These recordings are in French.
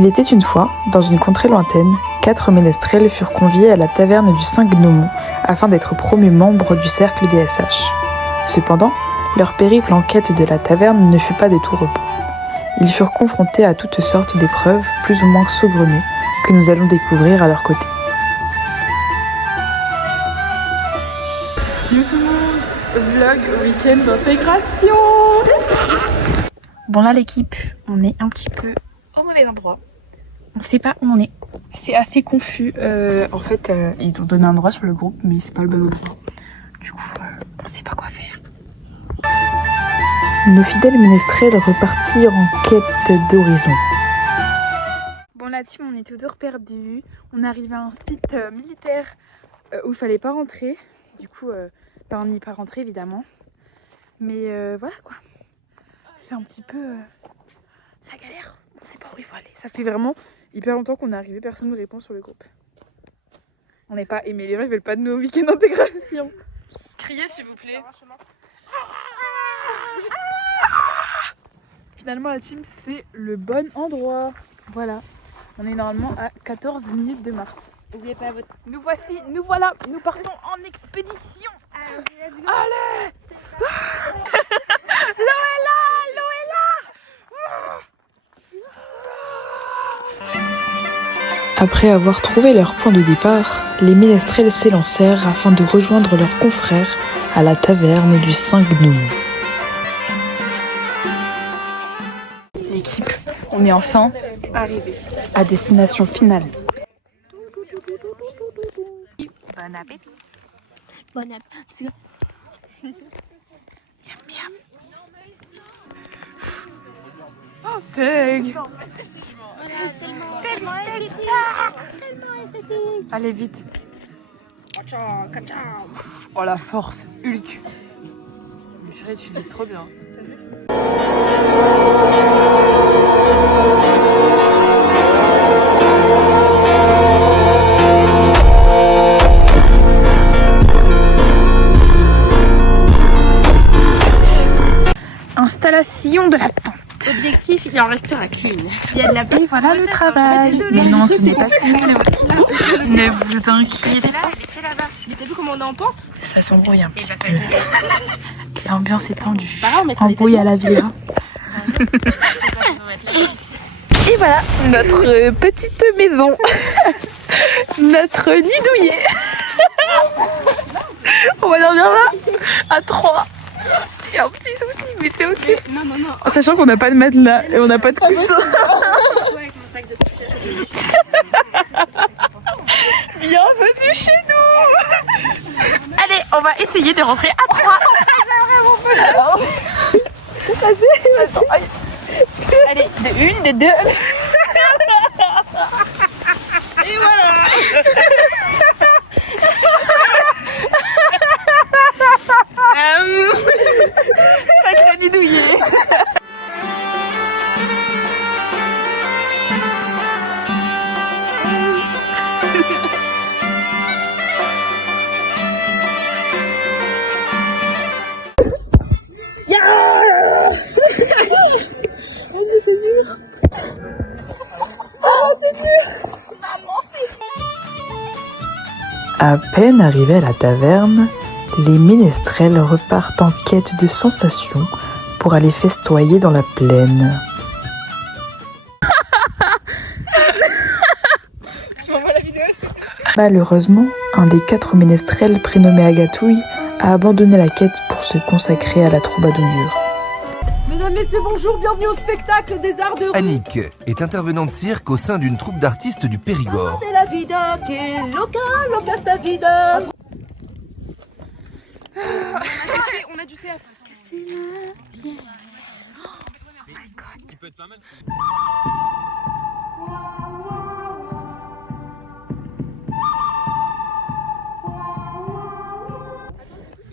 Il était une fois, dans une contrée lointaine, 4 ménestrels furent conviés à la taverne du Saint-Gnomon afin d'être promus membres du cercle des SH. Cependant, leur périple en quête de la taverne ne fut pas de tout repos. Ils furent confrontés à toutes sortes d'épreuves plus ou moins saugrenues que nous allons découvrir à leur côté. Vlog week-end d'intégration. Bon là l'équipe, on est un petit peu au mauvais endroit. On sait pas où on est. C'est assez confus. En fait, ils ont donné un endroit sur le groupe, mais c'est pas le bon endroit. Du coup, on sait pas quoi faire. Nos fidèles ménestrels repartirent en quête d'horizon. Bon la team, on est toujours perdus. On est arrivé à un site militaire où il fallait pas rentrer. Du coup, on n'y est pas rentré évidemment. Mais voilà quoi. C'est un petit peu la galère. On sait pas où il faut aller. Ça fait vraiment hyper longtemps qu'on est arrivé, personne ne nous répond sur le groupe. On n'est pas aimé, les gens ils veulent pas de nos week-ends d'intégration. Criez s'il vous plaît. Finalement la team c'est le bon endroit. Voilà. On est normalement à 14 minutes de Marthe. N'oubliez pas votre... Nous voici, nous voilà, nous partons en expédition. Allez. L'eau est là, l'eau est là. Après avoir trouvé leur point de départ, les ménestrels s'élancèrent afin de rejoindre leurs confrères à la taverne du Saint-Gnomon. L'équipe, on est enfin arrivé à destination finale. Bon appétit. Bon appétit. Miam miam. Oh, Teg. Allez vite. Oh la force, Hulk. Mais chérie, tu vises trop bien. Installation de la tente. Objectif, il en restera qu'une. Il y a de la Et voilà le travail. Mais non, ce n'est pas fini. Ne vous inquiétez pas. Elle était là-bas. Mais t'as vu comment on est en pente? Ça s'embrouille un petit bah, peu. L'ambiance est tendue. Bah, on mettra Embrouille à la villa. Et voilà notre petite maison. Notre nid douillet. On va dormir là à 3. Il y a un petit souci, mais c'est ok. Non. En sachant qu'on n'a pas de matelas et on n'a pas de coussin. Avec mon sac de couchage. Bienvenue chez nous. Allez, on va essayer de rentrer à 3. Allez, de une, de deux. Et voilà. Sacré nid douillet. À peine arrivés à la taverne, les ménestrels repartent en quête de sensations pour aller festoyer dans la plaine. Malheureusement, un des 4 ménestrels prénommé Agatouille a abandonné la quête pour se consacrer à la troubadoure. Mesdames, Messieurs, bonjour, bienvenue au spectacle des arts de rue. Annick est intervenante cirque au sein d'une troupe d'artistes du Périgord. De la vida che loca, loca sta vida. On a du théâtre.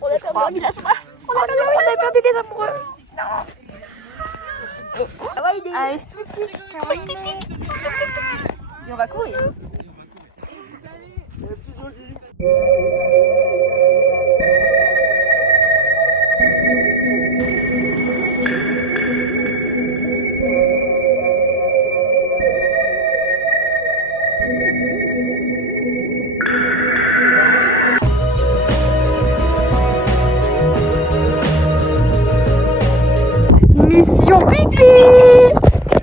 On a perdu les amoureux. Allez, souci. Et on va courir.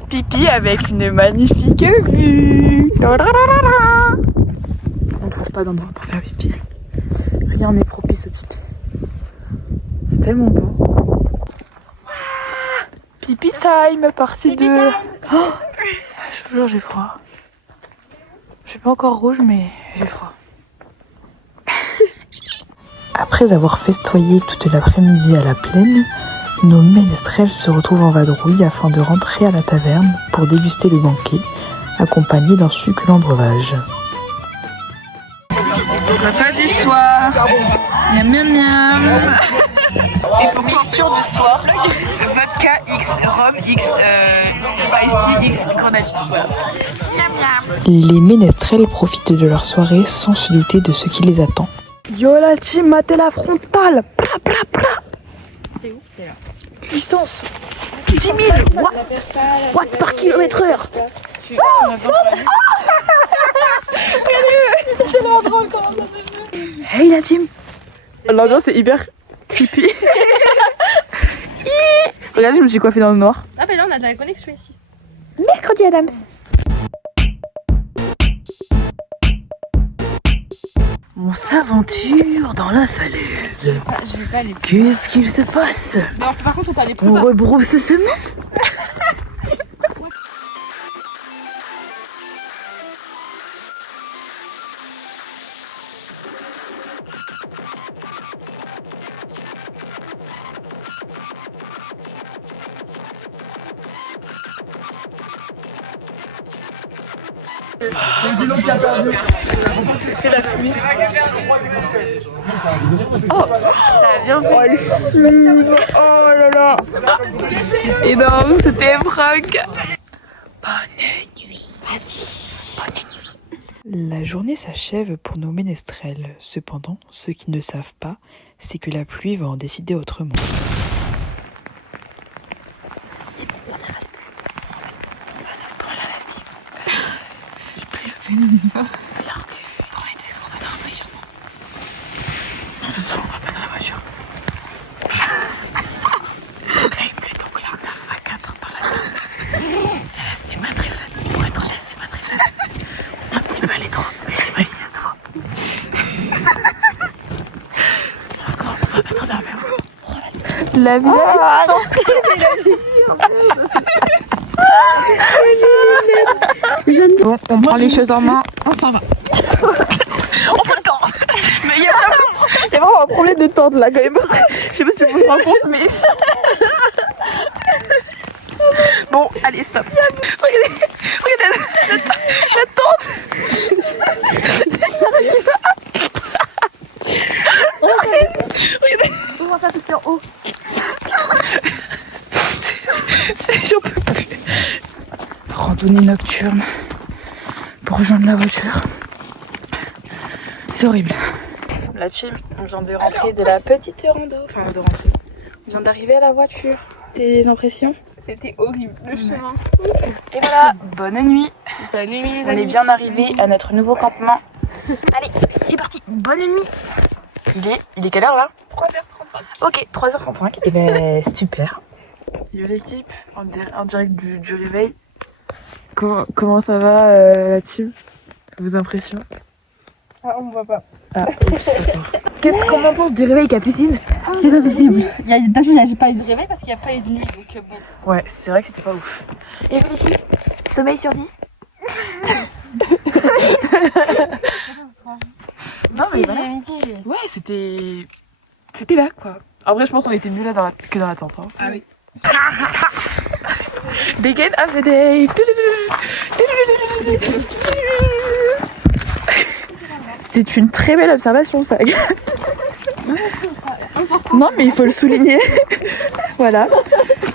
Pipi avec une magnifique vue. On trouve pas d'endroit pour faire pipi. Rien n'est propice au pipi. C'est tellement beau. Pipi time, partie 2. Oh, je vous jure, j'ai froid. Je suis pas encore rouge, mais j'ai froid. Après avoir festoyé toute l'après-midi à la plaine, nos ménestrels se retrouvent en vadrouille afin de rentrer à la taverne pour déguster le banquet, accompagné d'un succulent breuvage. Repas du soir. Miam miam miam. Mixture du soir. Vodka X, rhum X, iced tea X, grenadine. Les ménestrels profitent de leur soirée sans se douter de ce qui les attend. Yo la team, matez la frontale. Pla pla pla. T'es où? T'es là. Puissance 10 000 watts par kilomètre/heure. Hey la team. L'ambiance est hyper creepy. Regardez, je me suis coiffée dans le noir. Ah bah là on a de la connexion ici. Mercredi Adams. On s'aventure dans la falaise. Ah, je vais pas aller. Qu'est-ce qu'il se passe? Non, par contre on peut aller plus On bas. rebrousse ce monde. C'est la pluie. Oh, ça vient. Oh, elle fume. Oh là là. Et non, c'était Franck. La journée s'achève pour nos ménestrels. Cependant, ceux qui ne savent pas, c'est que la pluie va en décider autrement. La vie. Bon, on prend les choses en main. On s'en va. On fait le temps. Mais il y a vraiment un problème de temps là quand même. Je sais pas si vous vous rendez compte, mais. Bon, allez, stop. Regardez la tente. Regardez. Comment ça tout en haut? J'en peux plus. Randonnée nocturne pour rejoindre la voiture. C'est horrible. La team, on vient de rentrer de la petite rando. Enfin, de rentrer. On vient d'arriver à la voiture. Tes impressions? C'était horrible le chemin. Et voilà, bonne nuit. Bonne nuit les On est bien arrivé à notre nouveau campement. Allez, c'est parti, bonne nuit. Il est quelle heure là? 3h35. Ok, 3h35. Et ben super. Yo l'équipe, en direct du réveil. Comment ça va la team? Vos impressions? Ah on voit pas. Ah, comment on pense du réveil Capucine? C'est pas possible. J'ai pas eu de réveil parce qu'il n'y a pas eu de nuit donc bon. Ouais, c'est vrai que c'était pas ouf. Et vous les filles? Sommeil sur 10? Non mais voilà. Ouais, c'était là quoi. Après je pense qu'on était mieux là que dans la tente. Hein. Ah oui. Begin of the day. C'est une très belle observation ça. Non mais il faut le souligner. Voilà.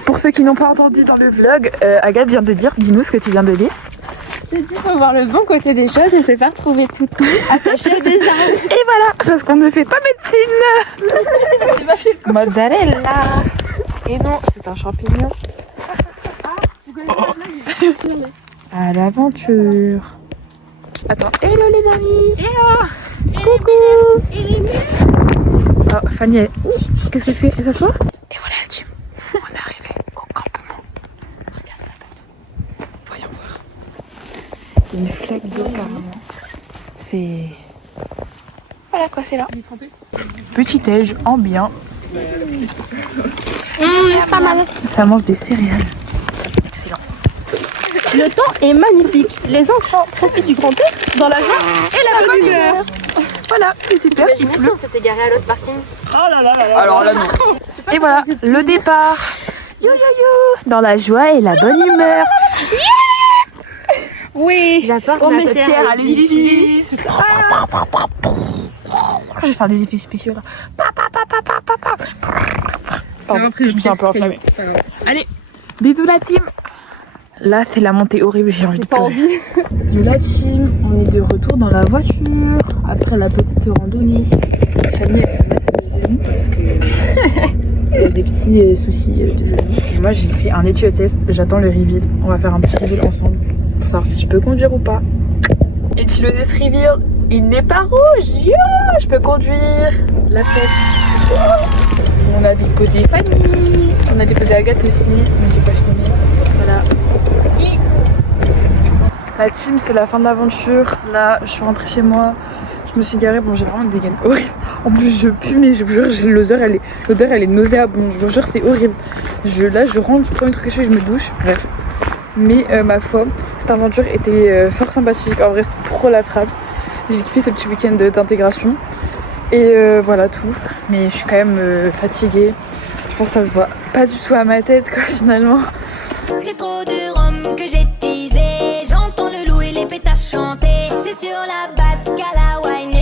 Pour ceux qui n'ont pas entendu dans le vlog, Agathe vient de dire, dis-nous ce que tu viens de dire. J'ai dit faut voir le bon côté des choses et se faire trouver toute attachée à des arbres. Et voilà, parce qu'on ne fait pas médecine. Mozzarella. Et non, c'est un champignon. À l'aventure. Attends. Hello les amis. Hello. Coucou. Oh, Fanny, qu'est-ce qu'elle fait? Elle s'assoit? Et voilà la team. On est arrivé au campement. Il y a une flaque d'eau carrément. C'est... Voilà quoi, c'est là. Petit déj ambiant. Pas mal. Ça mange des céréales. Excellent. Le temps est magnifique. Les enfants profitent du grand air dans la joie et la bonne humeur. Voilà, c'est super. Imaginez si on s'était garé à l'autre parking. Alors là, non. Et voilà, le départ. You, you, you. Dans la joie et la bonne humeur. Oui. J'apporte On ma met petite pierre à l'édifice. Je vais faire des effets spéciaux là. Pardon, je me suis un peu enflammée. Allez, bisous la team. Là, c'est la montée horrible, j'ai envie de pleurer. La team, on est de retour dans la voiture après la petite randonnée. Fanny, elle s'est mise à genoux parce que il y a des petits soucis de genoux. Et moi, j'ai fait un étude-test. J'attends le reveal. On va faire un petit reveal ensemble pour savoir si je peux conduire ou pas. Étude-test reveal. Il n'est pas rouge. Yo, je peux conduire. La fête. On a déposé Fanny. On a déposé Agathe aussi, mais j'ai pas filmé. Voilà. La team, c'est la fin de l'aventure. Là, je suis rentrée chez moi. Je me suis garée. Bon, j'ai vraiment une dégaine horrible. En plus, je pue, mais je vous jure, l'odeur, elle est nauséabonde. Je vous jure, c'est horrible. Là, je rentre, premier truc que je fais, je me douche. Bref. Mais ma foi, cette aventure était fort sympathique. En vrai, c'était trop la frappe. J'ai kiffé ce petit week-end d'intégration. Et voilà tout. Mais je suis quand même fatiguée. Je pense que ça se voit pas du tout à ma tête, quoi, finalement. C'est trop de rhum que j'ai teasé. J'entends le loup et les pétasses chanter. C'est sur la basse qu'à la wine.